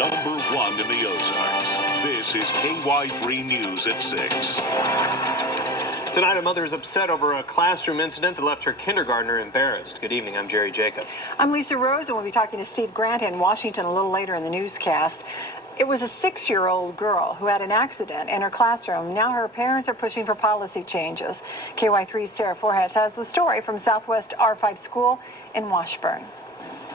#1 in the Ozarks. This is KY3 News at 6. Tonight, a mother is upset over a classroom incident that left her kindergartner embarrassed. Good evening, I'm Jerry Jacob. I'm Lisa Rose, and we'll be talking to Steve Grant in Washington a little later in the newscast. It was a 6-year-old girl who had an accident in her classroom. Now her parents are pushing for policy changes. KY3's Sarah Forhetz has the story from Southwest R5 School in Washburn.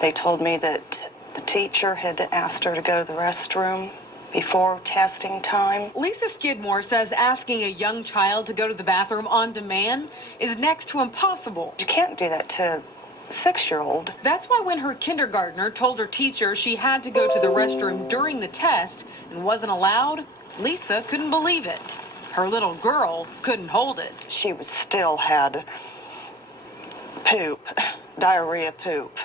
They told me that the teacher had asked her to go to the restroom before testing time. Lisa Skidmore says asking a young child to go to the bathroom on demand is next to impossible. You can't do that to a 6-year-old. That's why when her kindergartner told her teacher she had to go to the restroom during the test and wasn't allowed, Lisa couldn't believe it. Her little girl couldn't hold it. She still had poop, diarrhea poop,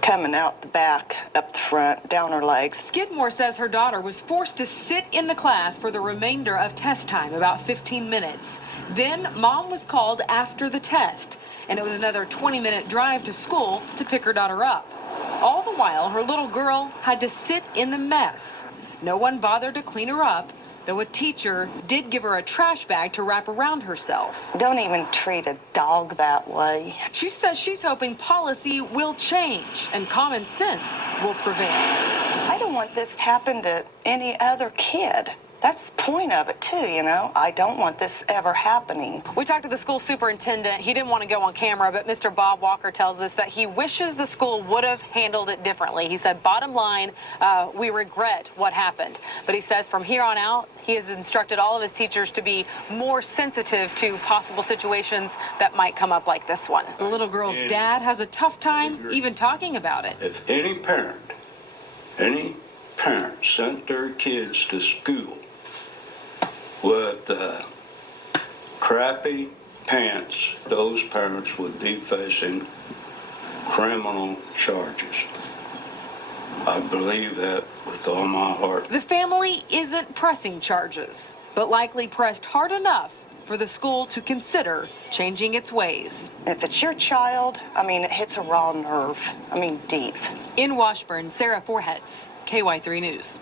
coming out the back, up the front, down her legs. Skidmore says her daughter was forced to sit in the class for the remainder of test time, about 15 minutes. Then mom was called after the test, and it was another 20-minute drive to school to pick her daughter up. All the while, her little girl had to sit in the mess. No one bothered to clean her up, though a teacher did give her a trash bag to wrap around herself. Don't even treat a dog that way. She says she's hoping policy will change and common sense will prevail. I don't want this to happen to any other kid. That's the point of it, too, you know? I don't want this ever happening. We talked to the school superintendent. He didn't want to go on camera, but Mr. Bob Walker tells us that he wishes the school would have handled it differently. He said, bottom line, we regret what happened. But he says from here on out, he has instructed all of his teachers to be more sensitive to possible situations that might come up like this one. The little girl's dad has a tough time even talking about it. If any parent sent their kids to school with crappy pants, those parents would be facing criminal charges. I believe that with all my heart. The family isn't pressing charges, but likely pressed hard enough for the school to consider changing its ways. If it's your child, I mean, it hits a raw nerve. I mean, deep. In Washburn, Sarah Forhetz, KY3 News.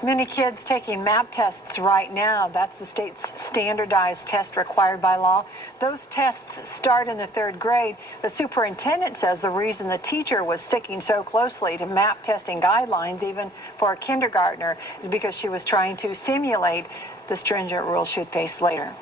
Many kids taking MAP tests right now. That's the state's standardized test required by law. Those tests start in the 3rd grade. The superintendent says the reason the teacher was sticking so closely to MAP testing guidelines, even for a kindergartner, is because she was trying to simulate the stringent rules she'd face later.